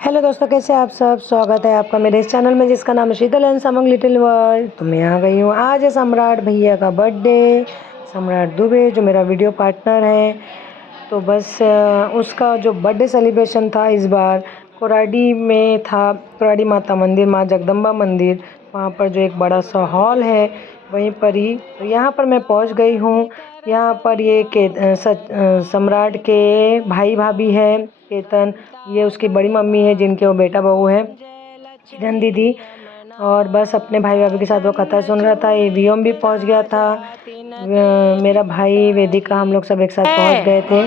Hello दोस्तों, कैसे आप सब। स्वागत है आपका मेरे इस चैनल में जिसका नाम है शीतल एंड समंग लिटिल वर्ल्ड। तो मैं आ गई हूँ। आज है सम्राट भैया का बर्थडे, सम्राट दुबे जो मेरा वीडियो पार्टनर है। तो बस उसका जो बर्थडे सेलिब्रेशन था इस बार कोराडी में था। कोराडी माता मंदिर, माँ जगदम्बा मंदिर, वहाँ पर जो एक बड़ा सा हॉल है वहीं पर ही। तो यहाँ पर मैं पहुँच गई हूँ। यहाँ पर ये सम्राट के भाई भाभी है केतन, ये उसकी बड़ी मम्मी है जिनके वो बेटा बहू है किरण दीदी। और बस अपने भाई भाभी के साथ वो कथा सुन रहा था। ये वियम भी पहुंच गया था, मेरा भाई वेदिका, हम लोग सब एक साथ पहुंच गए थे।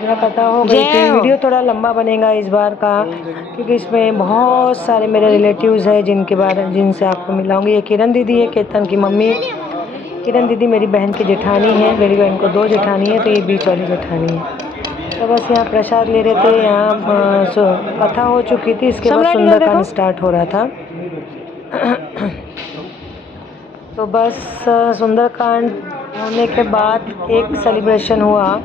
मेरा कथा हो गई थी। वीडियो थोड़ा लंबा बनेगा इस बार का क्योंकि इसमें बहुत सारे मेरे रिलेटिव्स हैं जिनसे आपको मिलाऊंगी। ये किरण दीदी है केतन की मम्मी। किरण दीदी मेरी बहन की जेठानी है। मेरी बहन को 2 जेठानी है, तो ये बीच वाली जेठानी है। तो बस यहाँ प्रसाद ले रहे थे। यहाँ कथा हो चुकी थी, इसके बाद सुंदरकांड स्टार्ट हो रहा था। तो बस सुंदरकांड होने के बाद एक सेलिब्रेशन हुआ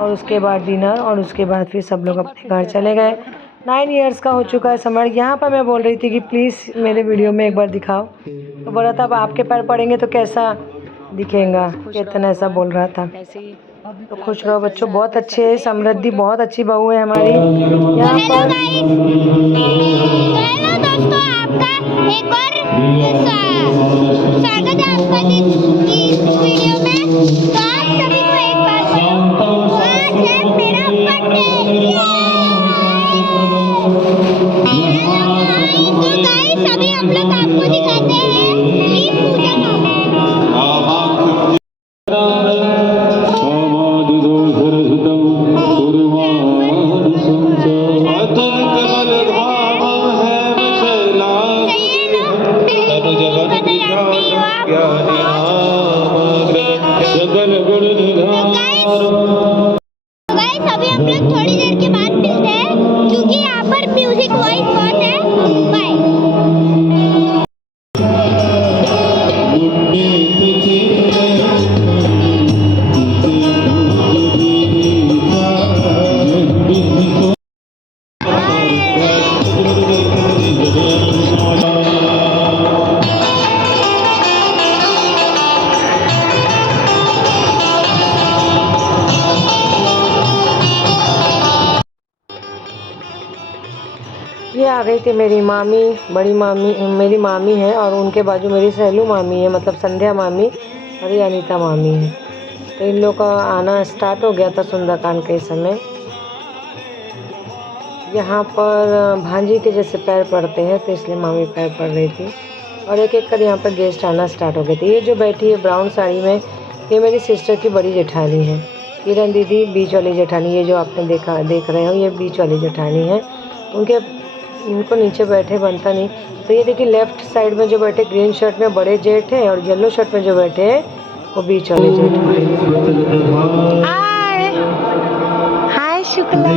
और उसके बाद डिनर, और उसके बाद फिर सब लोग अपने घर चले गए। 9 इयर्स का हो चुका है सम्राट। यहाँ पर मैं बोल रही थी कि प्लीज़ मेरे वीडियो में एक बार दिखाओ, तो बोला था अब आपके पैर पड़ेंगे तो कैसा दिखेगा, केतन ऐसा बोल रहा था। तो खुश रहो बच्चों, बहुत अच्छे है। समृद्धि बहुत अच्छी बहू है हमारी। यहाँ पर हेलो दोस्तों, आपका एक और स्वागत है आपका इस वीडियो में। तो आप सभी को एक बात बोलूं, आज है मेरा बर्थडे। तो गाइस अभी हम लोग आपको दिखाते हैं कि पूजा का अभी हम लोग थोड़ी देर के बाद मिलते हैं क्योंकि यहाँ पर म्यूजिक वॉइस बहुत है। बाय। ये आ गई थी मेरी मामी, बड़ी मामी मेरी मामी है, और उनके बाजू मेरी सहेलू मामी है, मतलब संध्या मामी, और ये अनीता मामी है। तो इन लोग का आना स्टार्ट हो गया था सुंदरकांड के समय। यहाँ पर भांजी के जैसे पैर पड़ते हैं, तो इसलिए मामी पैर पड़ रही थी, और एक एक कर यहाँ पर गेस्ट आना स्टार्ट हो गए थे। ये जो बैठी है ब्राउन साड़ी में, ये मेरी सिस्टर की बड़ी जेठानी है। किरण दीदी बीच वाली जेठानी, ये जो आपने देख रहे हो ये बीच वाली जेठानी है। इनको नीचे बैठे बनता नहीं। तो ये देखिए लेफ्ट साइड में जो बैठे ग्रीन शर्ट में बड़े जेठ हैं, और येलो शर्ट में जो बैठे हैं वो बीच वाले जेठ हैं। हाय शुक्ला,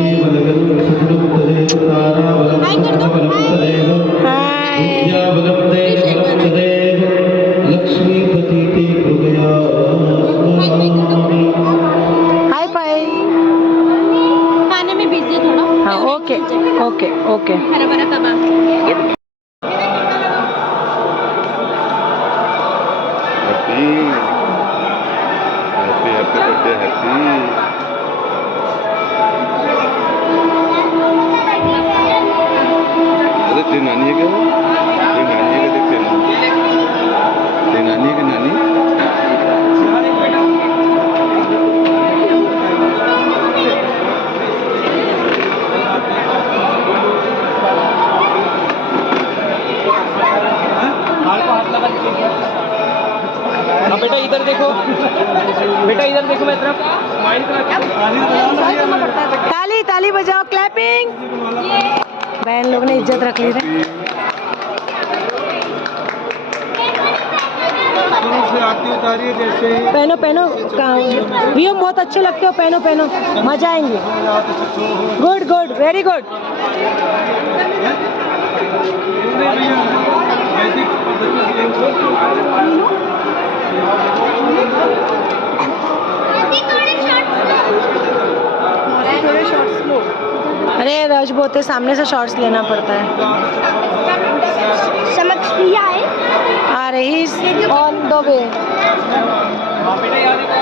हाय बाय। खाने में बिजी थोड़ा। हाँ ओके ओके ओके। हरा भरा कबाब। Happy birthday happy. अरे तेरी नानी है क्या? तेरी नानी है क्या? देख तेरी नानी है कि नानी? बेटा इधर देखो, बेटा इधर देखो, मैं तरफ स्माइल करा। ताली ताली बजाओ, क्लैपिंग। बहन लोग ने इज्जत रख ली है। पहनो पहनो, वियम बहुत अच्छे लगते हो, पहनो पहनो, मजा आएंगे। Good good, very good. अरे रज बोते सामने से शॉर्ट्स लेना पड़ता है। समक्ष भैया है। आ रही ऑन द वे। बेटा यहाँ देखो।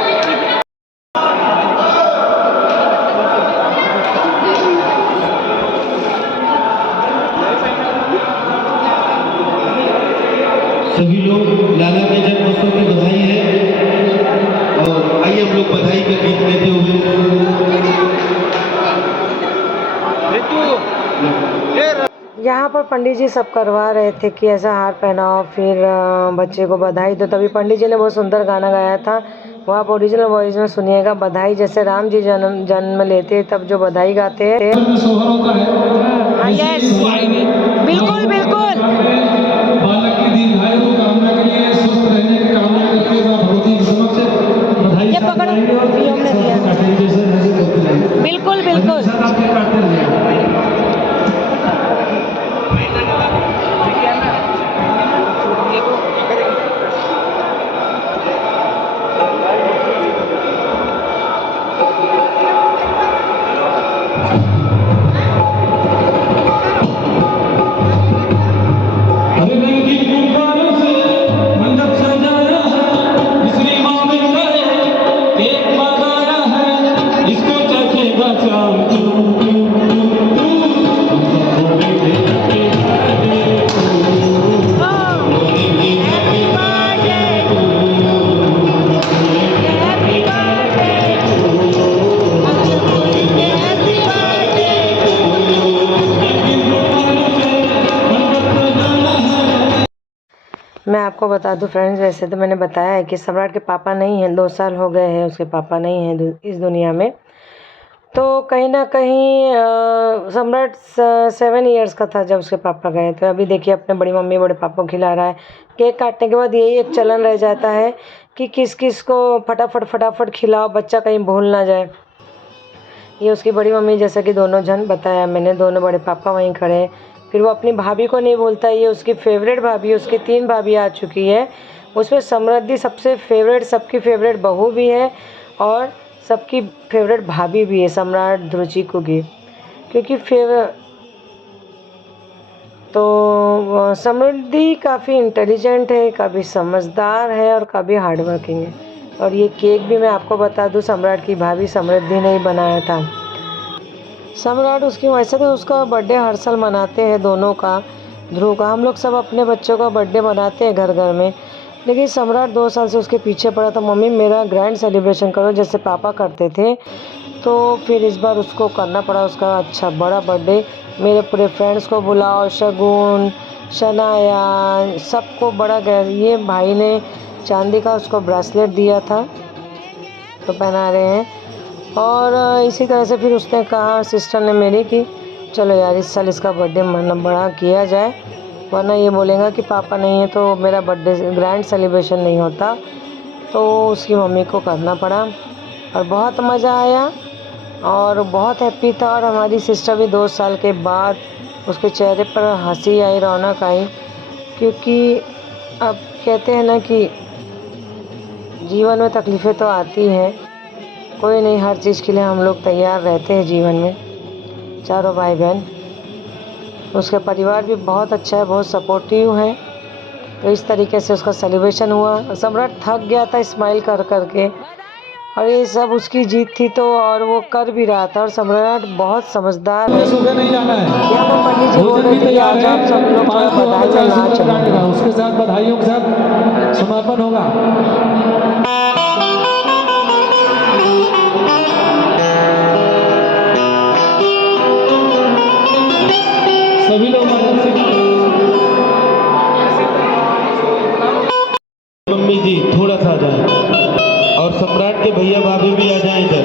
सभी लोग लाला के जन्मोत्सव की बधाई है और आइए हम लोग बधाई का गीत लेते हुए यहाँ पर पंडित जी सब करवा रहे थे कि ऐसा हार पहनाओ, फिर बच्चे को बधाई दो। तभी पंडित जी ने बहुत सुंदर गाना गाया था, वो आप ओरिजिनल वॉइस में सुनिएगा। बधाई जैसे राम जी जन्म लेते तब जो बधाई गाते हैं। यस बिल्कुल बिल्कुल। बालक की दीर्घायु को कामना के लिए, स्वस्थ रहने की कामना करते हुए भगवती के समक्ष बधाई ये पकड़ो, पीएम ने दिया। बिल्कुल बिल्कुल। मैं आपको बता दूं फ्रेंड्स, वैसे तो मैंने बताया है कि सम्राट के पापा नहीं हैं, 2 साल हो गए हैं उसके पापा नहीं हैं इस दुनिया में। तो कहीं ना कहीं सम्राट 7 इयर्स का था जब उसके पापा गए। तो अभी देखिए अपने बड़ी मम्मी बड़े पापा को खिला रहा है। केक काटने के बाद यही एक चलन रह जाता है कि किस किस को फटाफट खिलाओ, बच्चा कहीं भूल ना जाए। ये उसकी बड़ी मम्मी, जैसा कि दोनों जन बताया मैंने, दोनों बड़े पापा वहीं खड़े हैं। फिर वो अपनी भाभी को नहीं बोलता, ये उसकी फेवरेट भाभी, उसकी 3 भाभी आ चुकी है। उसमें समृद्धि सबसे फेवरेट, सबकी फेवरेट बहू भी है और सबकी फेवरेट भाभी भी है, सम्राट ध्रुचिकू की, क्योंकि तो समृद्धि काफ़ी इंटेलिजेंट है, काफ़ी समझदार है और काफ़ी हार्ड वर्किंग है। और ये केक भी मैं आपको बता दूं, सम्राट की भाभी समृद्धि ने ही बनाया था। सम्राट उसकी वैसे तो उसका बर्थडे हर साल मनाते हैं दोनों का, ध्रुव का। हम लोग सब अपने बच्चों का बर्थडे मनाते हैं घर घर में, लेकिन सम्राट 2 साल से उसके पीछे पड़ा था। मम्मी मेरा ग्रैंड सेलिब्रेशन करो जैसे पापा करते थे। तो फिर इस बार उसको करना पड़ा उसका अच्छा बड़ा बर्थडे। मेरे पूरे फ्रेंड्स को बुलाओ, शगुन, शनाया, सबको बड़ा गया। ये भाई ने चांदी का उसको ब्रेसलेट दिया था तो पहना रहे हैं। और इसी तरह से फिर उसने कहा सिस्टर ने मेरी कि चलो यार इस साल इसका बर्थडे बड़ा किया जाए, वरना ये बोलेगा कि पापा नहीं है तो मेरा बर्थडे ग्रैंड सेलिब्रेशन नहीं होता। तो उसकी मम्मी को करना पड़ा और बहुत मज़ा आया और बहुत हैप्पी था। और हमारी सिस्टर भी 2 साल के बाद उसके चेहरे पर हंसी आई, रौनक आई, क्योंकि अब कहते हैं ना कि जीवन में तकलीफ़ें तो आती हैं, कोई नहीं, हर चीज़ के लिए हम लोग तैयार रहते हैं जीवन में। चारों भाई बहन, उसका परिवार भी बहुत अच्छा है, बहुत सपोर्टिव है। तो इस तरीके से उसका सेलिब्रेशन हुआ। सम्राट थक गया था स्माइल कर कर के, और ये सब उसकी जीत थी तो, और वो कर भी रहा था। और सम्राट बहुत समझदार है। नहीं जाना है, यहाँ पर पंडित जी बोल रहे थे कि आज आप सब लोग थोड़ा बधाई का नाच चलेगा, उसके साथ बधाइयों के साथ समापन होगा। सभी लोग मम्मी जी थोड़ा सा आ जाए और सम्राट के भैया भाभी भी आ जाएं इधर।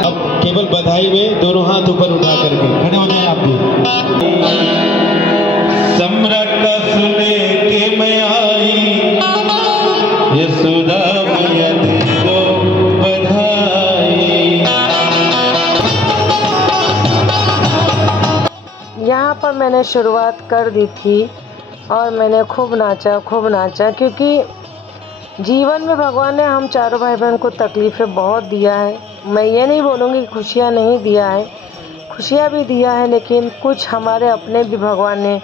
अब केवल बधाई में दोनों हाथ ऊपर उठा करके खड़े हो जाएं आप भी। सम्राट का सुने के मैं आई, यशोदा मैया दे दो बधाई। यहाँ पर मैंने शुरुआत कर दी थी और मैंने खूब नाचा, क्योंकि जीवन में भगवान ने हम चारों भाई बहन को तकलीफ़ें बहुत दिया है। मैं ये नहीं बोलूँगी कि खुशियाँ नहीं दिया है, खुशियाँ भी दिया है, लेकिन कुछ हमारे अपने भी भगवान ने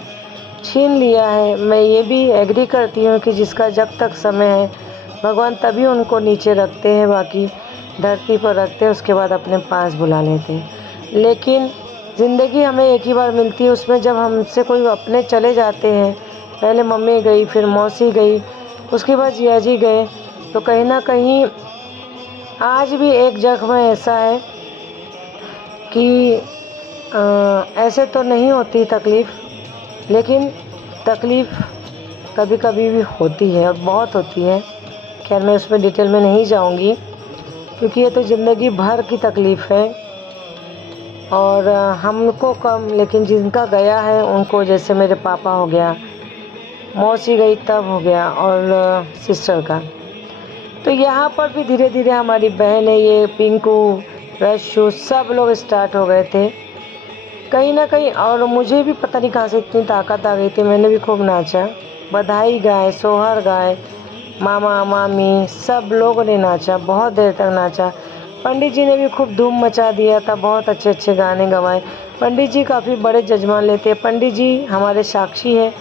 छीन लिया है। मैं ये भी एग्री करती हूँ कि जिसका जब तक समय है भगवान तभी उनको नीचे रखते हैं, बाकी धरती पर रखते हैं, उसके बाद अपने पास बुला लेते हैं। लेकिन ज़िंदगी हमें एक ही बार मिलती है, उसमें जब हमसे कोई अपने चले जाते हैं, पहले मम्मी गई, फिर मौसी गई, उसके बाद जिया जी गए, तो कहीं ना कहीं आज भी एक जख्म ऐसा है कि ऐसे तो नहीं होती तकलीफ़, लेकिन तकलीफ़ कभी कभी भी होती है और बहुत होती है। खैर मैं उसमें डिटेल में नहीं जाऊंगी, क्योंकि ये तो ज़िंदगी भर की तकलीफ़ है और हमको कम, लेकिन जिनका गया है उनको, जैसे मेरे पापा हो गया, मौसी गई तब हो गया, और सिस्टर का। तो यहाँ पर भी धीरे धीरे हमारी बहन है, ये पिंकू, रशु, सब लोग स्टार्ट हो गए थे कहीं ना कहीं। और मुझे भी पता नहीं कहाँ से इतनी ताकत आ गई थी, मैंने भी खूब नाचा, बधाई गाए, सोहर गाए, मामा मामी सब लोगों ने नाचा, बहुत देर तक नाचा। पंडित जी ने भी खूब धूम मचा दिया था, बहुत अच्छे अच्छे गाने गवाए। पंडित जी काफ़ी बड़े जजमान लेते हैं, पंडित जी हमारे साक्षी है,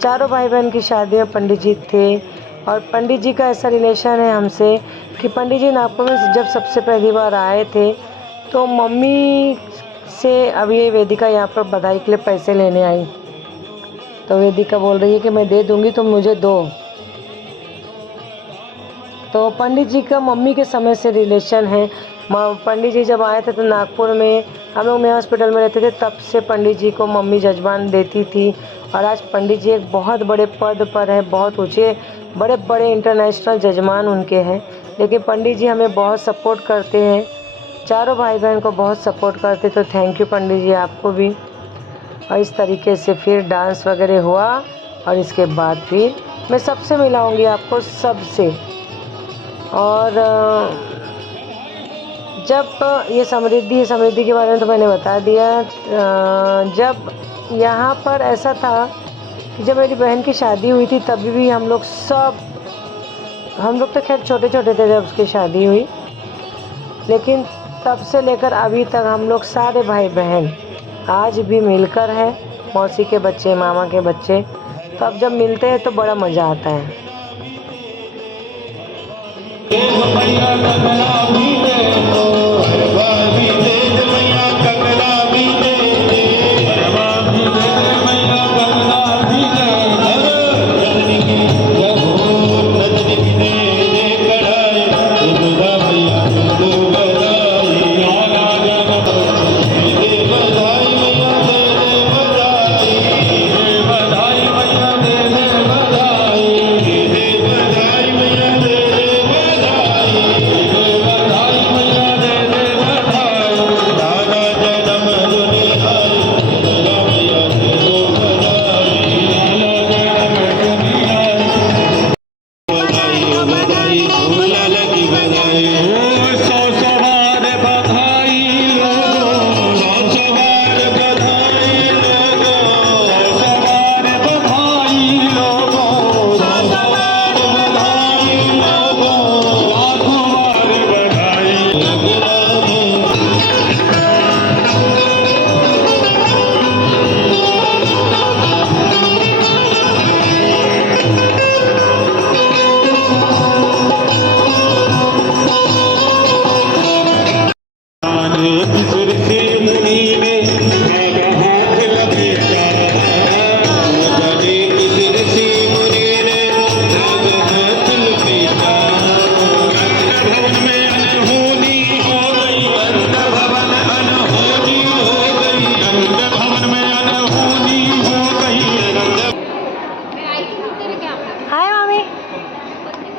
चारों भाई बहन की शादी में पंडित जी थे। और पंडित जी का ऐसा रिलेशन है हमसे कि पंडित जी नागपुर में जब सबसे पहली बार आए थे तो मम्मी से, अब ये वेदिका यहाँ पर बधाई के लिए पैसे लेने आई, तो वेदिका बोल रही है कि मैं दे दूँगी, तो मुझे दो। तो पंडित जी का मम्मी के समय से रिलेशन है। पंडित जी जब आए थे तो नागपुर में हम लोग में हॉस्पिटल में रहते थे, तब से पंडित जी को मम्मी जजमान देती थी। और आज पंडित जी एक बहुत बड़े पद पर है, बहुत ऊँचे, बड़े बड़े इंटरनेशनल जजमान उनके हैं। लेकिन पंडित जी हमें बहुत सपोर्ट करते हैं, चारों भाई बहन को बहुत सपोर्ट करते, तो थैंक यू पंडित जी, आपको भी। और इस तरीके से फिर डांस वगैरह हुआ, और इसके बाद फिर मैं सबसे मिलाऊंगी आपको, सबसे। और जब ये समृद्धि के बारे में तो मैंने बता दिया। जब यहाँ पर ऐसा था कि जब मेरी बहन की शादी हुई थी, तभी भी हम लोग तो खैर छोटे छोटे थे जब उसकी शादी हुई, लेकिन तब से लेकर अभी तक हम लोग सारे भाई बहन आज भी मिलकर हैं, मौसी के बच्चे, मामा के बच्चे। तो अब जब मिलते हैं तो बड़ा मज़ा आता है।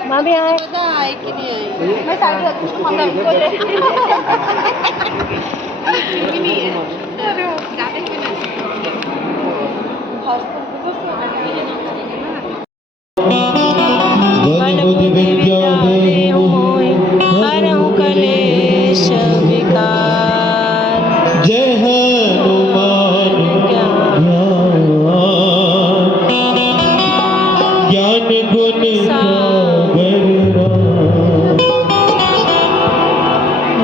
मामी आए, मैं साड़ी रखती हूँ, मामा को ले। हरहु कलेश विकार, जय हनुमान ज्ञान गुण सागर,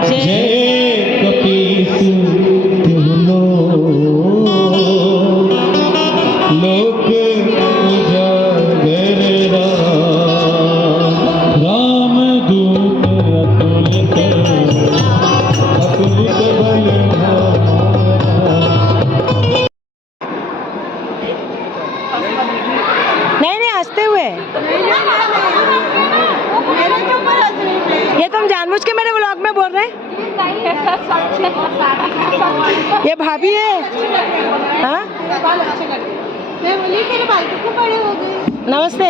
जय ये भाभी है। हाँ मैं बोली तेरे बाल तो खूब बड़े हो गए। नमस्ते।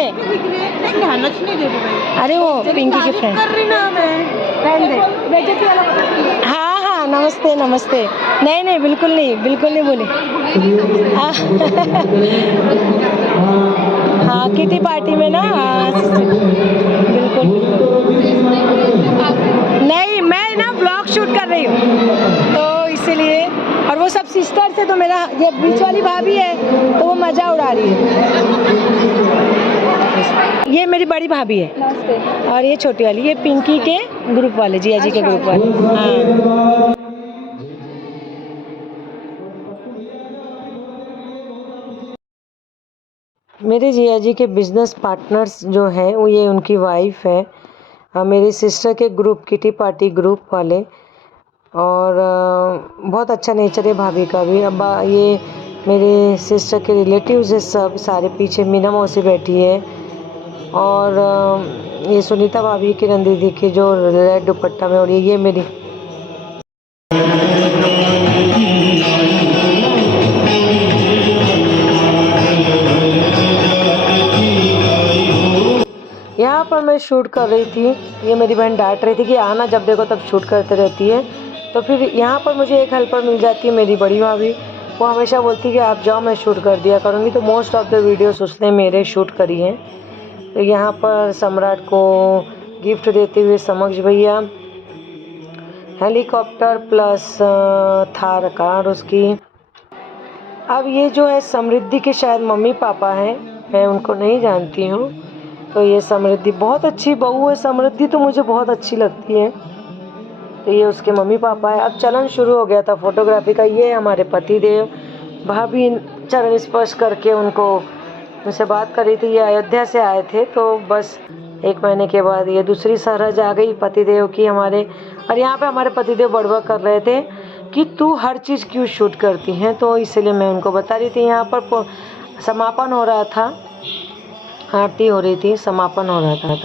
ध्यान नहीं दे रही। अरे वो पिंकी की फ्रेंड। कर रही ना मैं। रहने दे। बेइज्जती वाला बता। हाँ हाँ नमस्ते नमस्ते। नहीं नहीं बिल्कुल नहीं बोली। हाँ हाँ किटी पार्टी में ना। बिल्कुल नहीं मैं ना ब्लॉग शूट कर रही हूँ तो इसीलिए। और वो सब सिस्टर से तो मेरा ये बीच वाली भाभी है तो वो मज़ा उड़ा रही है। ये मेरी बड़ी भाभी है और ये छोटी वाली ये पिंकी के ग्रुप वाले जिया जी के ग्रुप वाले। हाँ मेरे जिया जी के बिजनेस पार्टनर्स जो हैं वो ये उनकी वाइफ है। मेरी सिस्टर के ग्रुप किटी पार्टी ग्रुप वाले। और बहुत अच्छा नेचर है भाभी का भी। अब ये मेरे सिस्टर के रिलेटिव्स है सब सारे। पीछे मीना मौसी बैठी है और ये सुनीता भाभी किरण दीदी की जो रेड दुपट्टा में। और ये मेरी यहाँ पर मैं शूट कर रही थी। ये मेरी बहन डांट रही थी कि आना जब देखो तब शूट करते रहती है। तो फिर यहाँ पर मुझे एक हेल्पर मिल जाती है मेरी बड़ी भाभी। वो हमेशा बोलती है कि आप जाओ मैं शूट कर दिया करूँगी। तो मोस्ट ऑफ द वीडियोस उसने मेरे शूट करी हैं। तो यहाँ पर सम्राट को गिफ्ट देते हुए समक्ष भैया हेलीकॉप्टर प्लस थार कार उसकी। अब ये जो है समृद्धि के शायद मम्मी पापा हैं। मैं उनको नहीं जानती हूँ। तो ये समृद्धि बहुत अच्छी बहू है। समृद्धि तो मुझे बहुत अच्छी लगती है। तो ये उसके मम्मी पापा है। अब चलन शुरू हो गया था फोटोग्राफी का। ये हमारे पति देव। भाभी चरण स्पर्श करके उनसे बात कर रही थी। ये अयोध्या से आए थे तो बस 1 महीने के बाद ये दूसरी सरहज आ गई पतिदेव की हमारे। और यहाँ पे हमारे पतिदेव बड़बड़ कर रहे थे कि तू हर चीज़ क्यों शूट करती हैं। तो इसलिए मैं उनको बता रही थी। यहाँ पर समापन हो रहा था आरती हो रही थी समापन हो रहा था।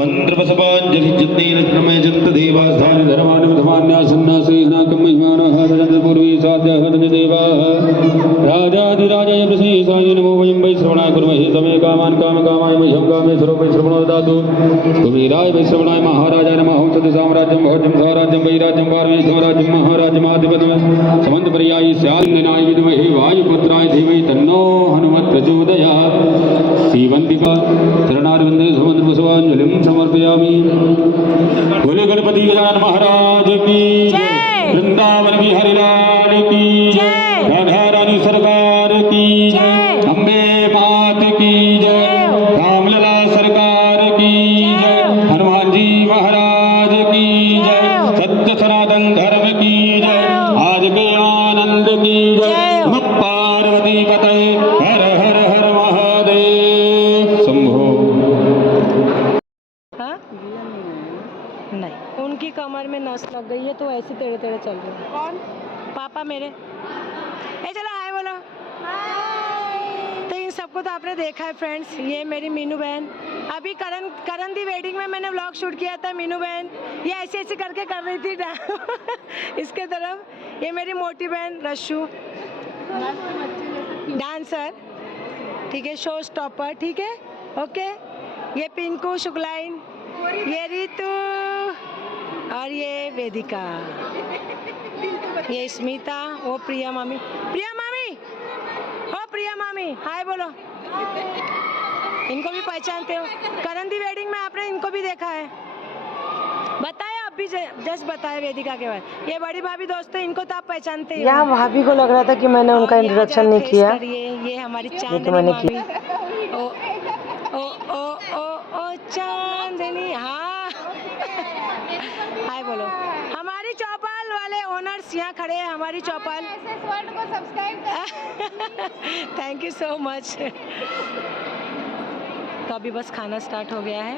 मंत्रपसपांजलि जतेन क्रमे जन्त देवास्थान धर्मान् धर्मान्यासन्नासेनाकं महिमानः पूर्वी साध्यहतज देवाः राजाधिराजाय प्रसीसाय नमो वयं वै श्रवणाय कुर्महे समे कामान् कामकामाय मह्यं कामेश्वरो वै श्रवणो ददातु कुबेराय वै श्रवणाय महाराजाय नमः ओं सद् साम्राज्यं भोज्यं साराज्यं वैराज्यं पारमेश्वरं राज्यं महाराजमाधिपतिं समन्तपर्यायि स्यान्ननाय विद्महे वायुपुत्राय धीमहि तन्नो हनुमत् प्रचोदयात् श्रीवन्दिका चरणारविन्दे सुमन्त्रपुष्पाञ्जलिं समर्पयामि। बोले गणपति गजानन महाराज की जय। वृंदावन बिहारी लाल की जय। राधा रानी सरकार की जय। अम्बे मात की जय। रामलला सरकार की जय। हनुमान जी महाराज की जय। सत्य सनातन धर्म की जय। आज के आनंद की जय। नमः पार्वती पते हर हर हर महादेव शंभो। नहीं उनकी कमर में नस लग गई है तो ऐसे टेढ़े टेढ़े चल रहे हैं। कौन? पापा मेरे। ए चलो हाय बोलो। हाय। तो इन सब सबको तो आपने देखा है फ्रेंड्स, ये मेरी मीनू बहन। अभी करण दी वेडिंग में मैंने व्लॉग शूट किया था। मीनू बहन ये ऐसे ऐसे करके कर रही थी इसके तरफ। ये मेरी मोटी बहन रशु, डांसर, ठीक है, शो स्टॉपर, ठीक है, ओके। ये पिंकू शुक्लाइन, ये रितु, और ये वेदिका, ये स्मिता, वो प्रिया मामी। प्रिया मामी, हो प्रिया मामी, हाय बोलो। इनको भी पहचानते हो? करण दी वेडिंग में आपने इनको भी देखा है? बताए आप भी, जस्ट बताए वेदिका के बाद। ये बड़ी भाभी दोस्त है, इनको तो आप पहचानते हो। यहाँ भाभी को लग रहा था कि मैंने उनका इंट्रोडक्शन नहीं किया। ये हमारी चांदनी मामी। ओ ओ ओ ओ ओ चांदनी, हाँ हाय बोलो। हमारी चौपाल वाले ओनर्स यहाँ खड़े हैं, हमारी चौपाल। को subscribe thank you so much. तो अभी बस खाना स्टार्ट हो गया है।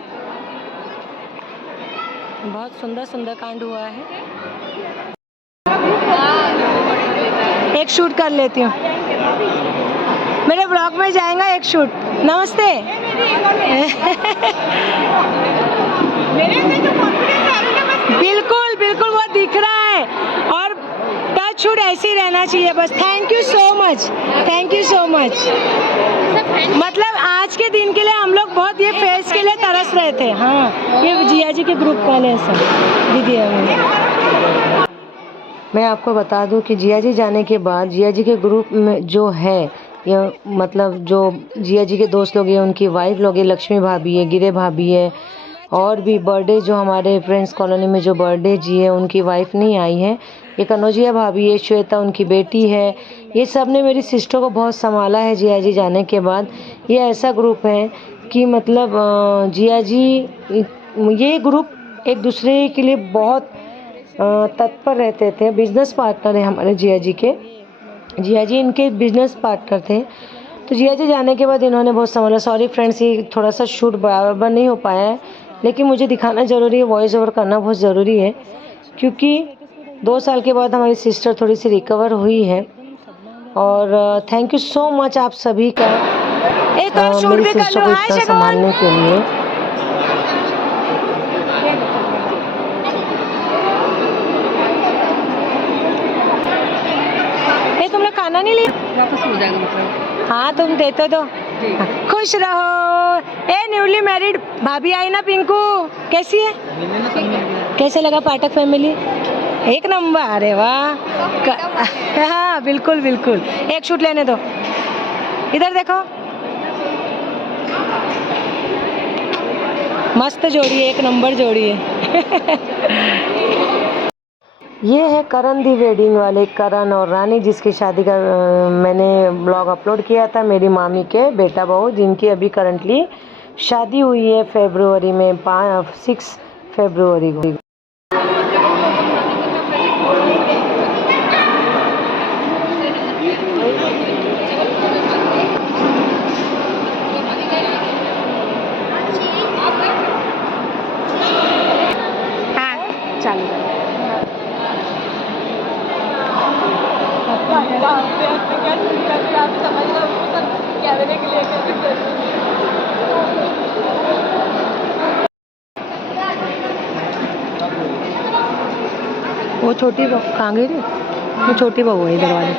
बहुत सुंदर सुंदर कांड हुआ है। एक शूट कर लेती हूँ, मेरे ब्लॉग में जाएगा एक शूट। नमस्ते। बिल्कुल बिल्कुल वो दिख रहा है, और टच शूट ऐसे ही रहना चाहिए बस। Thank you so much, thank you so much. मतलब आज के दिन के लिए हम लोग बहुत ये फेस के लिए तरस रहे थे। हाँ, ये जिया जी के ग्रुप वाले हैं सब, दीदी है। मैं आपको बता दूं कि जिया जी जाने के बाद जिया जी के ग्रुप में जो है, ये मतलब जो जिया जी के दोस्त लोग हैं, उनकी वाइफ लोग हैं, लक्ष्मी भाभी है, गिरे भाभी है, और भी बर्थडे जो हमारे फ्रेंड्स कॉलोनी में जो बर्थडे जी है उनकी वाइफ नहीं आई है। ये कनौजिया भाभी है, श्वेता उनकी बेटी है। ये सब ने मेरी सिस्टर को बहुत संभाला है जिया जी जाने के बाद। ये ऐसा ग्रुप है कि मतलब जिया जी, ये ग्रुप एक दूसरे के लिए बहुत तत्पर रहते थे। बिजनेस पार्टनर है हमारे जिया जी के। जिया जी इनके बिजनेस पार्टनर थे। तो जिया जी जाने के बाद इन्होंने बहुत संभाला। सॉरी फ्रेंड्स, ये थोड़ा सा शूट बराबर नहीं हो पाया है, लेकिन मुझे दिखाना ज़रूरी है, वॉइस ओवर करना बहुत ज़रूरी है, क्योंकि 2 साल के बाद हमारी सिस्टर थोड़ी सी रिकवर हुई है। और थैंक यू सो मच आप सभी का मेरी सिस्टर को इतना संभालने के लिए। तुम लोग खाना नहीं लिया? वापस हो जाएगा मतलब। हाँ तुम देते तो। खुश रहो। ए न्यूली मैरिड भाभी आई ना पिंकू, कैसी है? कैसे लगा पाठक फैमिली? एक नंबर। अरे वाह। हाँ बिल्कुल बिल्कुल। एक शूट लेने दो, इधर देखो, मस्त जोड़ी है, एक नंबर जोड़ी है। ये है करण दी वेडिंग वाले, करण और रानी, जिसकी शादी का मैंने ब्लॉग अपलोड किया था। मेरी मामी के बेटा बहू, जिनकी अभी करंटली शादी हुई है फरवरी में, 6 फरवरी को। हाँ चालू। वो छोटी बहू कहाँ गई थी? वो छोटी बहू है इधर वाली।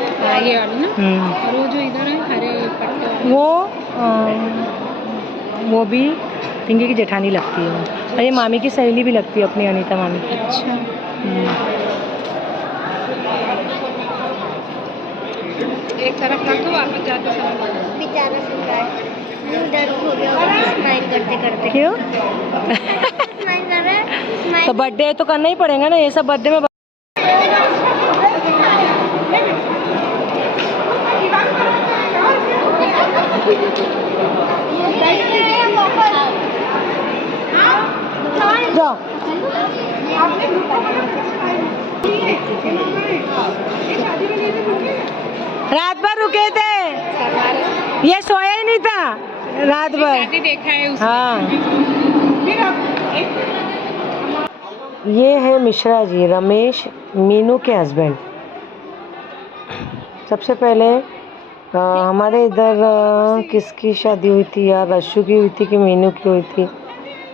ये वाली ना। और वो जो इधर है हरे पट्टे, वो भी पिंकी की जेठानी लगती है। और ये मामी की सहेली भी लगती है, अपनी अनीता मामी की। अच्छा। एक तरफ रख दो, वापस जाते समय। बेचारा सम्राट दर्द हो गया होगा स्माइल करते करते। क्यों? स्माइल कर रहा है, स्माइल। तो बर्थडे तो करना ही पड़ेगा ना, ये सब बर्थडे में। जाओ। रात भर रुके थे, ये सोया ही नहीं था रात भर। देखा है उसने। हाँ, ये है मिश्रा जी, रमेश मीनू के हस्बैंड। सबसे पहले हमारे इधर किसकी शादी हुई थी यार, रशु की हुई थी कि मीनू की हुई थी,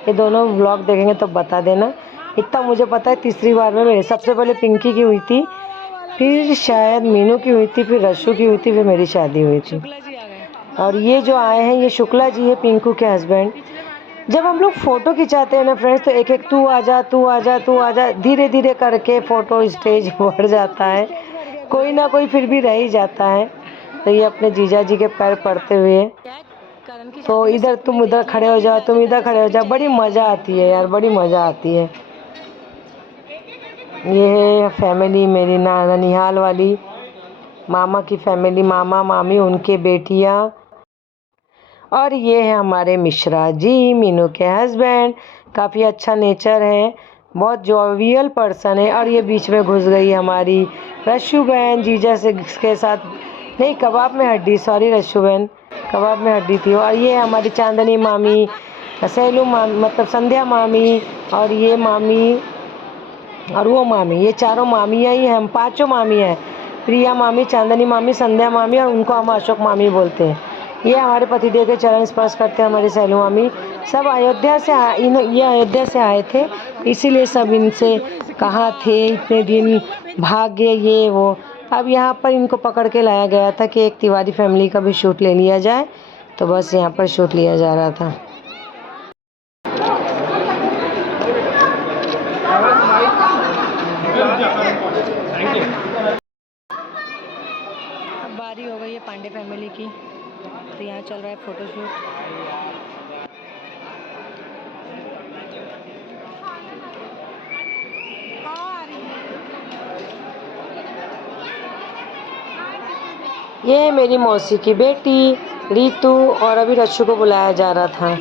ये दोनों व्लॉग देखेंगे तो बता देना। इतना मुझे पता है तीसरी बार में मेरे सबसे पहले पिंकी की हुई थी, फिर शायद मीनू की हुई थी, फिर रशु की हुई थी, फिर मेरी शादी हुई थी। और ये जो आए हैं ये शुक्ला जी है, पिंकू के हस्बैंड। जब हम लोग फ़ोटो खिंचाते हैं ना फ्रेंड्स, तो एक एक तू आजा तू आजा तू आजा, धीरे धीरे करके फ़ोटो स्टेज बढ़ जाता है, कोई ना कोई फिर भी रह ही जाता है। तो ये अपने जीजा जी के पैर पड़ते हुए, तो इधर तुम उधर खड़े हो जाओ, तुम इधर खड़े हो जाओ, बड़ी मज़ा आती है यार, बड़ी मज़ा आती है। ये है फैमिली मेरी ननिहाल वाली, मामा की फैमिली, मामा मामी उनके बेटियाँ, और ये है हमारे मिश्रा जी, मीनू के हस्बैंड। काफ़ी अच्छा नेचर है, बहुत जोवियल पर्सन है। और ये बीच में घुस गई हमारी रशु बहन, जीजा से के साथ, नहीं कबाब में हड्डी, सॉरी रशु बहन, कबाब में हड्डी थी। और ये हमारी चांदनी मामी, सैलू मामी मतलब संध्या मामी, और ये मामी और वो मामी, ये चारों मामियाँ ही हैं, हम पांचों मामी हैं, प्रिया मामी, चांदनी मामी, संध्या मामी, और उनको हम अशोक मामी बोलते हैं। ये हमारे पतिदेव के चरण स्पर्श करते हैं हमारे सैलू मामी। सब अयोध्या से ये अयोध्या से आए थे, इसीलिए सब इनसे कहाँ थे इतने दिन, भाग्य ये वो। अब यहाँ पर इनको पकड़ के लाया गया था कि एक तिवारी फैमिली का भी शूट ले लिया जाए, तो बस यहाँ पर शूट लिया जा रहा था। अब बारी हो गई है पांडे फैमिली की, तो यहाँ चल रहा है फोटोशूट। ये मेरी मौसी की बेटी रीतू, और अभी रशु को बुलाया जा रहा था,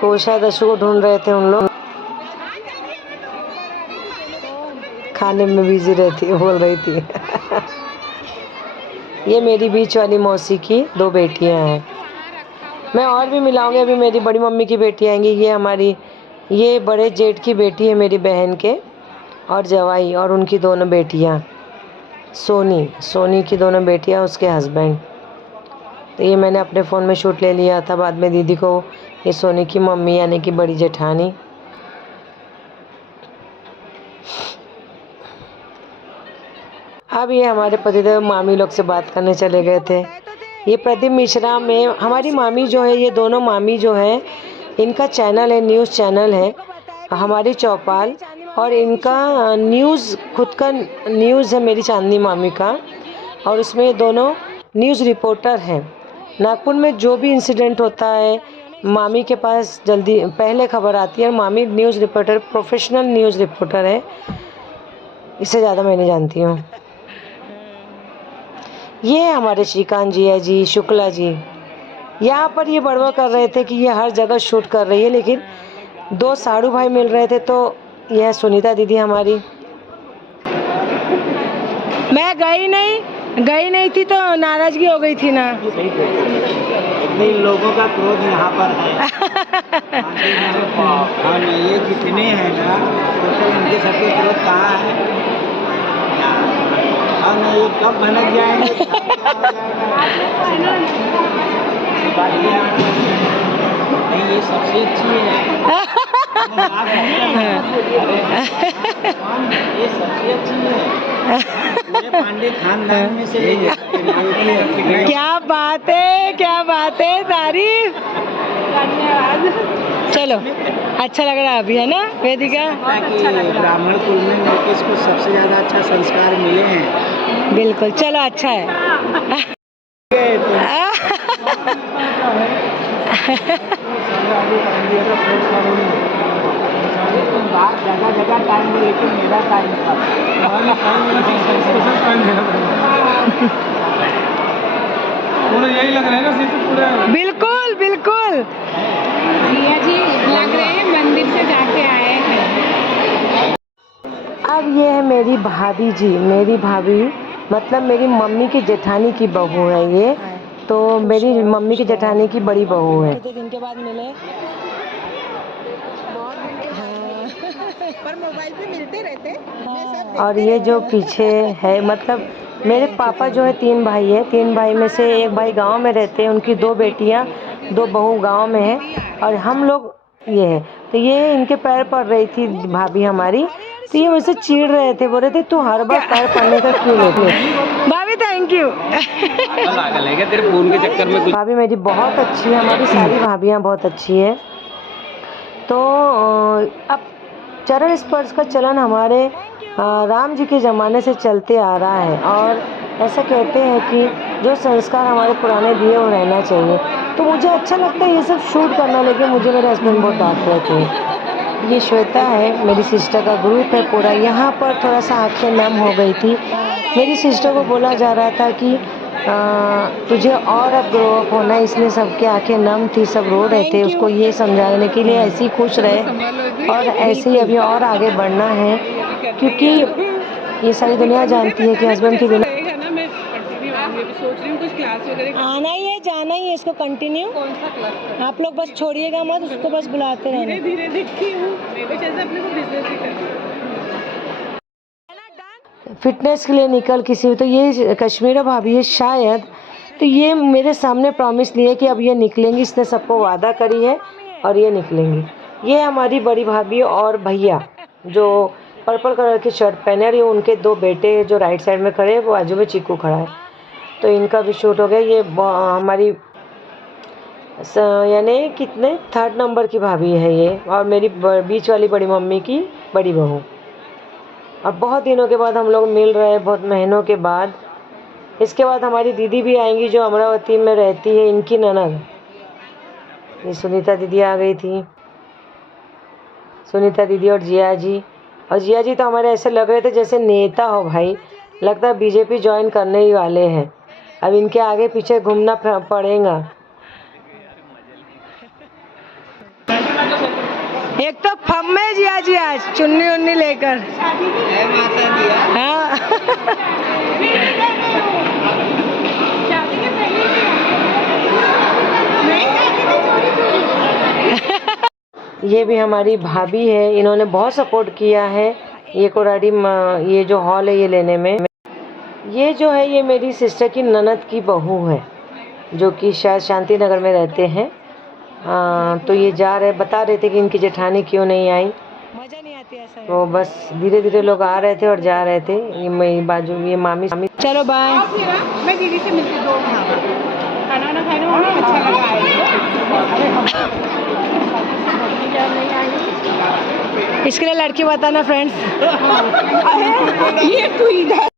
तो शायद रशु को ढूंढ रहे थे उन लोग, खाने में बिजी रहती बोल रही थी। ये मेरी बीच वाली मौसी की दो बेटियां हैं, मैं और भी मिलाऊंगी, अभी मेरी बड़ी मम्मी की बेटी आएंगी। ये हमारी, ये बड़े जेठ की बेटी है मेरी बहन के, और जवाई, और उनकी दोनों बेटियां, सोनी की दोनों बेटियां, उसके हस्बैंड। तो ये मैंने अपने फ़ोन में शूट ले लिया था, बाद में दीदी को, ये सोनी की मम्मी यानी कि बड़ी जेठानी। अब ये हमारे पतिदेव मामी लोग से बात करने चले गए थे। ये प्रदीप मिश्रा में हमारी मामी जो है, ये दोनों मामी जो है, इनका चैनल है, न्यूज़ चैनल है हमारी चौपाल, और इनका न्यूज़, खुद का न्यूज़ है मेरी चांदनी मामी का, और उसमें ये दोनों न्यूज़ रिपोर्टर हैं। नागपुर में जो भी इंसिडेंट होता है मामी के पास जल्दी पहले खबर आती है, और मामी news reporter, professional news reporter है, इससे ज़्यादा मैं नहीं जानती हूँ। ये हमारे श्रीकांत जी है जी, शुक्ला जी। यहाँ पर ये बड़वा कर रहे थे कि ये हर जगह शूट कर रही है, लेकिन दो साड़ू भाई मिल रहे थे, तो यह सुनीता दीदी हमारी। मैं गई नहीं थी तो नाराज़गी हो गई थी ना। इन लोगों का क्रोध यहाँ पर है। हाँ, ये कितने हैं ना, टोटल इनके सबके क्रोध कहाँ है? हाँ नहीं, ये कब भनक जाएंगे, नहीं ये सबसे अच्छी है। ये सबसे अच्छी है, पूरे पांडे खानदान में से। क्या बात है, तारीफ, धन्यवाद। चलो अच्छा लग रहा है अभी, है ना वेदिका? ब्राह्मण कुल में लड़के को सबसे ज़्यादा अच्छा संस्कार मिले हैं। बिल्कुल, चलो अच्छा है। जगह जगह टाइम है, लेकिन मेरा टाइम था। यही लग रहा है ना, पूरा बिल्कुल जिया जी लग रहे हैं मंदिर से जाके आए हैं। अब ये है मेरी भाभी जी, मेरी भाभी मतलब मेरी मम्मी की जेठानी की बहू है ये, तो मेरी मम्मी की जेठानी की बड़ी बहू है। कितने दिन के बाद मिले? पर मोबाइल पे मिलते रहते। और ये जो पीछे है, मतलब मेरे पापा जो है 3 भाई है, 3 भाई में से एक भाई गांव में रहते हैं, उनकी 2 बेटियां 2 बहू गांव में है और हम लोग ये है। तो ये इनके पैर पड़ रही थी भाभी हमारी, तो ये मुझसे चिढ़ रहे थे, बोल रहे थे तू हर बार पैर पड़ने का क्यों लेती है। भाभी थैंक यू। तेरे फोन के चक्कर में कुछ। भाभी मेरी बहुत अच्छी है, हमारी सारी भाभियाँ बहुत अच्छी है। तो अब चरण स्पर्श का चलन हमारे राम जी के ज़माने से चलते आ रहा है और ऐसा कहते हैं कि जो संस्कार हमारे पुराने दिए वो रहना चाहिए। तो मुझे अच्छा लगता है ये सब शूट करना, लेकिन मुझे मेरे हस्बैंड बहुत डांट रहे थे। ये श्वेता है, मेरी सिस्टर का ग्रुप है पूरा। यहाँ पर थोड़ा सा आँखें नम हो गई थी। मेरी सिस्टर को बोला जा रहा था कि तुझे और अब ग्रो अप होना है, इसलिए सबके आंखें नम थी, सब रो रहे थे। उसको ये समझाने के लिए ऐसे ही खुश रहे और ऐसे ही अभी और आगे बढ़ना है, क्योंकि ये सारी दुनिया जानती है कि हस्बैंड के बिना आना ही है जाना ही है इसको कंटिन्यू। आप लोग बस छोड़िएगा मत, उसको बस बुलाते रहना। धीरे देखती हूँ, जैसे अपने को बिजनेस ही करना। फिटनेस के लिए निकल किसी, तो ये कश्मीरा भाभी है शायद, तो ये मेरे सामने प्रॉमिस लिए कि अब ये निकलेंगी, इसने सबको वादा करी है और ये निकलेंगी। ये हमारी बड़ी भाभी और भैया जो पर्पल कलर की शर्ट पहने, और ये उनके 2 बेटे जो राइट साइड में खड़े हैं, वो बाजू में चीकू खड़ा है, तो इनका भी शूट हो गया। ये हमारी यानी कितने 3rd नंबर की भाभी है ये, और मेरी बीच वाली बड़ी मम्मी की बड़ी बहू। और बहुत दिनों के बाद हम लोग मिल रहे हैं, बहुत महीनों के बाद। इसके बाद हमारी दीदी भी आएंगी जो अमरावती में रहती है, इनकी ननद। ये सुनीता दीदी आ गई थी, सुनीता दीदी और जिया जी। और जिया जी तो हमारे ऐसे लग रहे थे जैसे नेता हो भाई, लगता है बीजेपी ज्वाइन करने ही वाले हैं। अब इनके आगे पीछे घूमना पड़ेगा। एक तो फम में जिया जी आज चुन्नी उन्नी लेकर। हाँ ये भी हमारी भाभी है, इन्होंने बहुत सपोर्ट किया है ये कोराडी ये जो हॉल है ये लेने में। ये जो है ये मेरी सिस्टर की ननद की बहू है, जो कि शायद शांति नगर में रहते हैं। तो ये जा रहे, बता रहे थे कि इनकी जेठानी क्यों नहीं आई। मज़ा नहीं आती ऐसा। तो बस धीरे धीरे लोग आ रहे थे और जा रहे थे। ये मेरी बाजू ये मामी। चलो बाय। मैं दीदी से मिलती हूँ। खाना वाना खाने में अच्छा लगा। इसके लिए लड़की बताना फ्रेंड्स। ये तू इधर।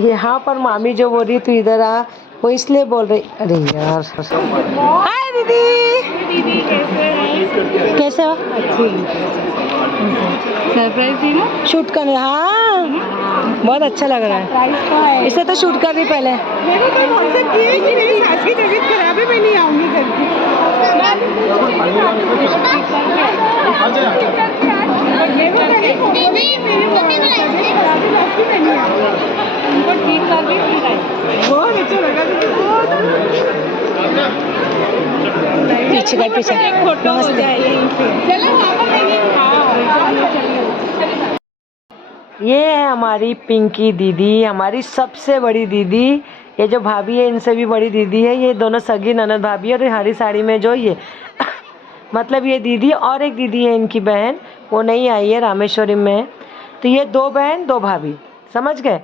यहाँ पर मामी जो बोल रही तू इधर आ, वो इसलिए बोल रही। अरे यार हाय दीदी। दीदी कैसे हो? सरप्राइज दी ना शूट करने। हाँ बहुत अच्छा लग रहा है। इसे तो शूट कर रही पहले। मेरे को व्हाट्सएप किए कि मेरी सास की तबीयत खराब है, मैं नहीं आऊंगी करके। ठीक कर रही बहुत अच्छा लगा। पीछे का पीछे फोटो हो जाए। चलो ये है हमारी पिंकी दीदी, हमारी सबसे बड़ी दीदी। ये जो भाभी है इनसे भी बड़ी दीदी है। ये दोनों सगी ननद भाभी है। और हरी साड़ी में जो ये मतलब ये दीदी और एक दीदी है इनकी बहन, वो नहीं आई है, रामेश्वरी में है। तो ये 2 बहन 2 भाभी, समझ गए।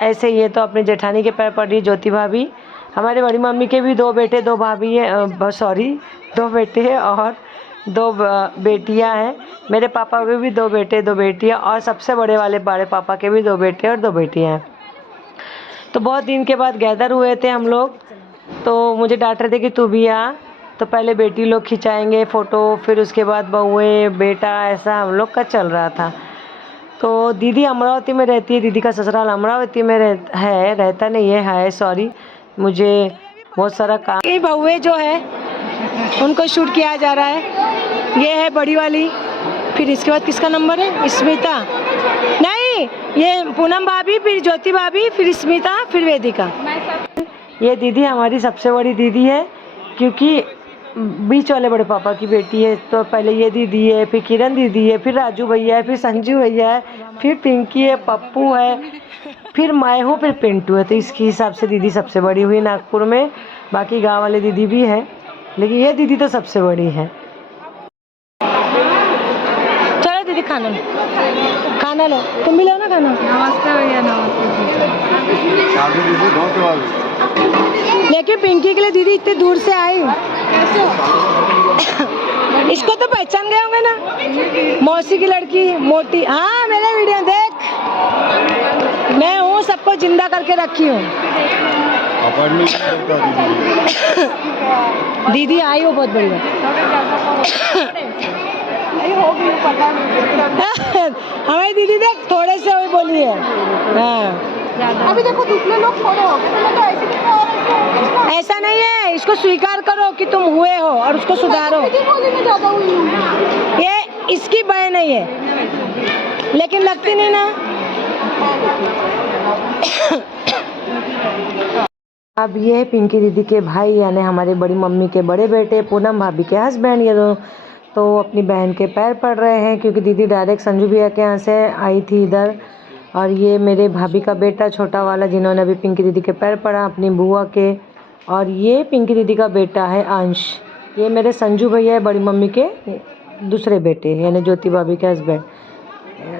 ऐसे ये तो अपने जेठानी के पैर पड़ रही ज्योति भाभी। हमारे बड़ी मम्मी के भी 2 बेटे 2 भाभी है, सॉरी 2 बेटे हैं और 2 बेटियां हैं। मेरे पापा के भी 2 बेटे 2 बेटियां, और सबसे बड़े वाले बड़े पापा के भी 2 बेटे और 2 बेटियां हैं। तो बहुत दिन के बाद गैदर हुए थे हम लोग, तो मुझे डांट रहे थे कि तू भी आ। तो पहले बेटी लोग खिंचाएंगे फ़ोटो, फिर उसके बाद बहुएँ बेटा, ऐसा हम लोग का चल रहा था। तो दीदी अमरावती में रहती है, दीदी का ससुराल अमरावती में रहता नहीं है सॉरी, मुझे बहुत सारा काम। ये बहुएँ जो है उनको शूट किया जा रहा है। ये है बड़ी वाली, फिर इसके बाद किसका नंबर है? स्मिता नहीं, ये पूनम भाभी, फिर ज्योति भाभी, फिर स्मिता, फिर वेदिका। ये दीदी हमारी सबसे बड़ी दीदी है, क्योंकि बीच वाले बड़े पापा की बेटी है। तो पहले ये दीदी है, फिर किरण दीदी है, फिर राजू भैया है, फिर संजू भैया है, फिर पिंकी है, पप्पू है। फिर मैं हूँ, फिर पिंटू है, तो इसके हिसाब से दीदी सबसे बड़ी हुई नागपुर में। बाकी गांव वाले दीदी भी है, लेकिन ये दीदी तो सबसे बड़ी है। चलो दीदी खाना लो, खाना लो, तुम भी लो ना खाना। नमस्ते भैया, नमस्ते। लेकिन पिंकी के लिए दीदी इतने दूर से आई। इसको तो पहचान गए होंगे ना, मौसी की लड़की मोटी। हाँ मेरे वीडियो देख, मैं हूँ, सबको जिंदा करके रखी हूँ। दीदी आई हो, बहुत बड़ी बात। हमारी दीदी देख थोड़े से वही बोली है। हाँ अभी देखो दूसरे लोग थोड़े हो गए, तो ऐसे कितना और ऐसा नहीं है, इसको स्वीकार करो कि तुम हुए हो और उसको सुधारो। ये इसकी बहन नहीं है, लेकिन लगती नहीं ना। अब ये है पिंकी दीदी के भाई, यानी हमारी बड़ी मम्मी के बड़े बेटे, पूनम भाभी के हस्बैंड। ये दोनों तो अपनी बहन के पैर पड़ रहे हैं, क्योंकि दीदी डायरेक्ट संजू भैया के यहाँ से आई थी इधर। और ये मेरे भाभी का बेटा छोटा वाला, जिन्होंने अभी पिंकी दीदी के पैर पड़ा, अपनी बुआ के। और ये पिंकी दीदी का बेटा है अंश। ये मेरे संजू भैया है, बड़ी मम्मी के दूसरे बेटे, यानी ज्योति भाभी के हस्बैंड,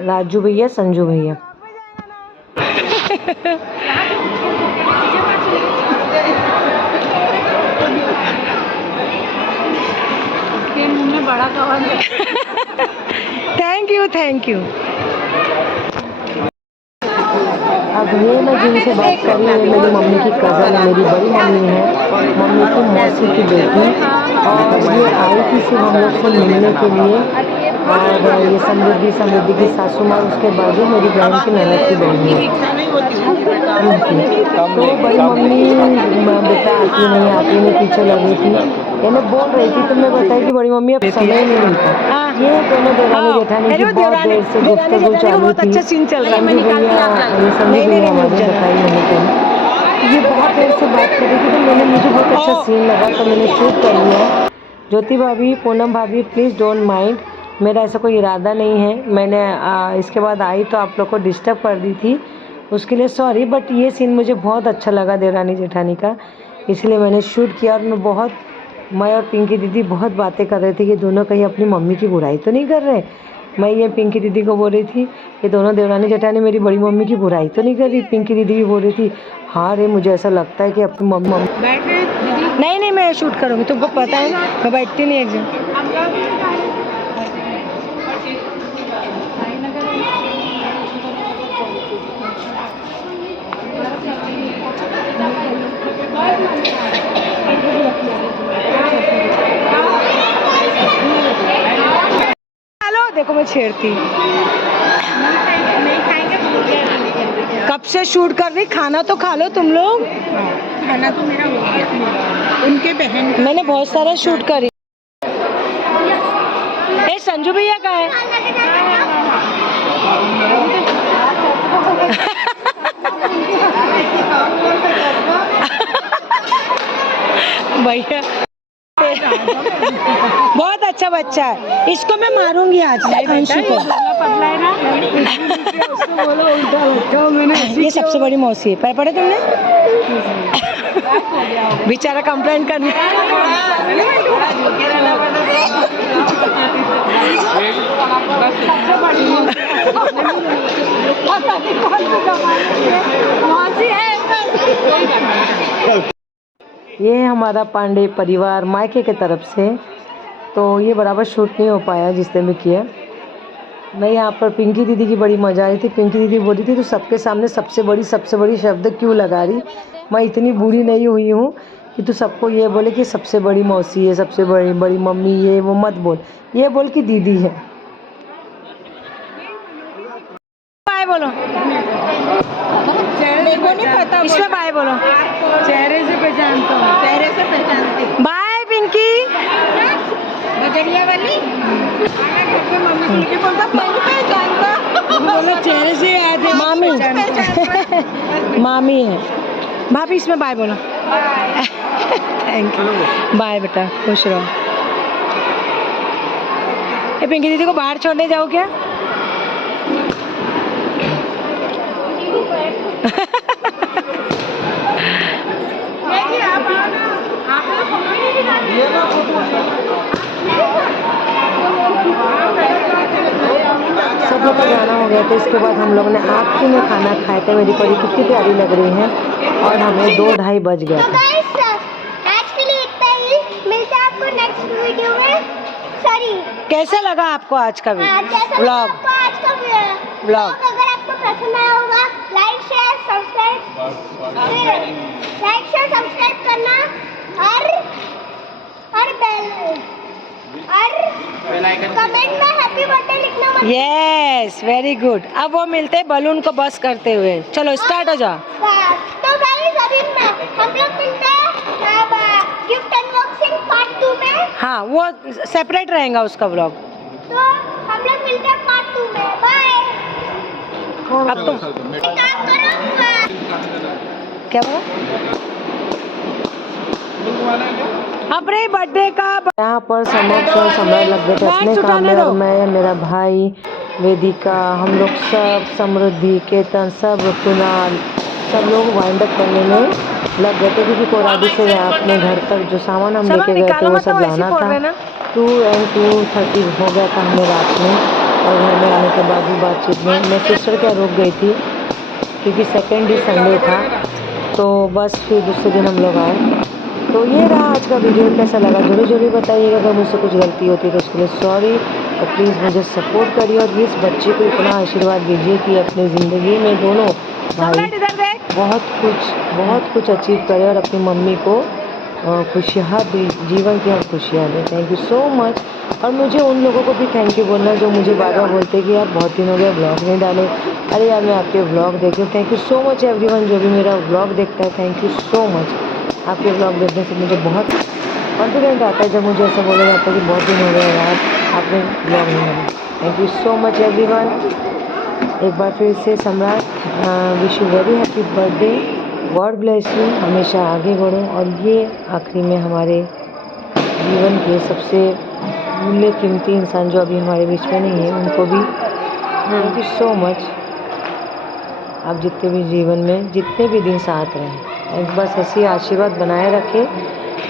राजू भैया, संजू भैया। मुंह में बड़ा cover. Thank you, thank you. अब ये मैं जिनसे बात कर रही हूँ, मेरी मम्मी की कज़न है, मेरी बड़ी मम्मी है, मम्मी की मौसी की बेटी। और ये आई थी सिर्फ हम लोग से मिलने के लिए। और ये समृद्धि की सासू माँ, उसके बाद मेरी बहन की ननद की बहन है। तो बड़ी मम्मी बेटा आती नहीं पीछे लगी थी, यानी बोल रही थी। तो मैं बताई कि बड़ी मम्मी अब समय नहीं मिलता। ये दोनों देवरानी जेठानी की बहुत देर से गुफ्तगू चालू थी। संजू भैया, ये संजू भैया हमारे बताई मैंने पहले, ये बहुत देर से बात कर रही थी। तो मुझे बहुत अच्छा सीन लगा, तो मैंने शूट कर लिया। ज्योति भाभी, पूनम भाभी, प्लीज़ डोंट माइंड, मेरा ऐसा कोई इरादा नहीं है। मैंने इसके बाद आई तो आप लोग को डिस्टर्ब कर दी थी, उसके लिए सॉरी। बट ये सीन मुझे बहुत अच्छा लगा देवरानी जेठानी का, इसलिए मैंने शूट किया। और मैं और पिंकी दीदी बहुत बातें कर रहे थे कि दोनों कहीं अपनी मम्मी की बुराई तो नहीं कर रहे। मैं ये पिंकी दीदी को बोल रही थी कि दोनों देवरानी जेठानी मेरी बड़ी मम्मी की बुराई तो नहीं कर रही। पिंकी दीदी भी बोल रही थी, हाँ रे मुझे ऐसा लगता है कि अपनी मम्मी नहीं मैं शूट करूँगी, तुमको पता है मैं बैठती नहीं एक जगह। देखो मैं छेड़ती, कब से शूट कर रही। खाना तो खा लो तुम लोग। खाना तो मेरा हो गया, उनके बहन मैंने बहुत सारा शूट करी। ए संजू भैया का है। भैया बहुत अच्छा बच्चा है, इसको मैं मारूंगी आज अंशु को। ये सबसे बड़ी मौसी है, पैर पड़े तुमने। बेचारा कंप्लेंट करने। ये हमारा पांडे परिवार मायके के तरफ से, तो ये बराबर शूट नहीं हो पाया जिसने भी किया। मैं यहाँ पर पिंकी दीदी की बड़ी मजा आ रही थी। पिंकी दीदी बोली थी तो सबके सामने सबसे बड़ी शब्द क्यों लगा रही। मैं इतनी बूढ़ी नहीं हुई हूँ कि तू सबको ये बोले कि सबसे बड़ी मौसी है, सबसे बड़ी मम्मी, ये वो मत बोल, ये बोल कि दीदी है। बाय बोलो, देखो नहीं पता, इसमें बाय बोलो। चेहरे से पहचानता हूँ, चेहरे से पहचानती। बाय पिंकी। बजरिया वाली मम्मी के बोलता पहचानता, बोलो चेहरे से याद है। मामी मामी है। भाभी इसमें बाय बोलो। थैंक यू, बाय बेटा, खुश रहो। ये पिंकी दीदी को बाहर छोड़ने जाओ क्या? सब लोग का जाना हो गया था। इसके बाद हम लोग ने आखिरी में खाना खाए थे। मेरी परी कितनी प्यारी लग रही है और हमें 2-2:30 बज गया तो था। गाइस आज के लिए इतना ही, मिलते हैं आपको नेक्स्ट वीडियो में। सॉरी, कैसा लगा आपको आज का कैसा लगा व्लॉग? आपको आज का व्लॉग? अगर आपको पसंद आया होगा लाइक शेयर सब्सक्राइब करना और कमेंट में हैप्पी बर्थडे लिखना मत। Yes, very good. अब वो मिलते हैं बलून को बस करते हुए। चलो स्टार्ट हो जाओ। तो गाइस अभी हम लोग मिलते हैं गिफ्ट अनबॉक्सिंग पार्ट 2 में। हाँ, वो सेपरेट रहेगा उसका व्लॉग। तो हम लोग मिलते हैं पार्ट 2 में। बाय। अब तुम काम करो। क्या हुआ? अपने बर्थडे का यहाँ पर समोसा और सम्राट लग गए थे अपने काम में और मैं, मेरा भाई, वेदिका, हम लोग सब, समृद्धि, केतन, सब, कुणाल, सब लोग वाइंड अप करने में लग गए थे क्योंकि कोराडी से अपने घर तक जो सामान हम लेके गए थे वो सब लाना था। 2:30 हो गया था हमें रात में और घर में आने के बाद भी बातचीत में मैं सिस्टर क्या रुक गई थी क्योंकि सेकेंड ही संडे था। तो बस फिर दूसरे दिन हम लोग आए। तो ये रहा आज का वीडियो। कैसा लगा जरूर बताइएगा। अगर मुझसे कुछ गलती होती है तो उसके लिए सॉरी। और प्लीज़ मुझे सपोर्ट करिए और इस बच्चे को इतना आशीर्वाद दीजिए कि अपनी ज़िंदगी में दोनों भाई बहुत कुछ अचीव करे और अपनी मम्मी को खुशियाँ दी, जीवन की हम खुशियाँ दें। Thank you so much. और मुझे उन लोगों को भी थैंक यू बोलना जो मुझे बार बार बोलते कि यार बहुत दिन हो गया ब्लॉग नहीं डाले। अरे यार मैं आपके ब्लॉग देखी हूँ। Thank you so much everyone जो भी मेरा ब्लॉग देखता है। Thank you so much. आपके ब्लॉग देखने से मुझे बहुत कॉन्फिडेंट आता है जब मुझे ऐसा बोला जाता है कि बहुत दिन हो गया यार आपने ब्लॉग नहीं डाला। Thank you so much everyone. एक बार फिर से सम्राट wish you very happy birthday. God bless you. हमेशा आगे बढ़ो। और ये आखिरी में हमारे जीवन के सबसे मूल्य कीमती इंसान जो अभी हमारे बीच में नहीं है उनको भी थैंक यू सो मच। आप जितने भी जीवन में जितने भी दिन साथ रहें बस ऐसी आशीर्वाद बनाए रखें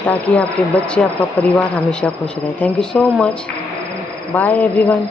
ताकि आपके बच्चे आपका परिवार हमेशा खुश रहे। Thank you so much. Bye everyone.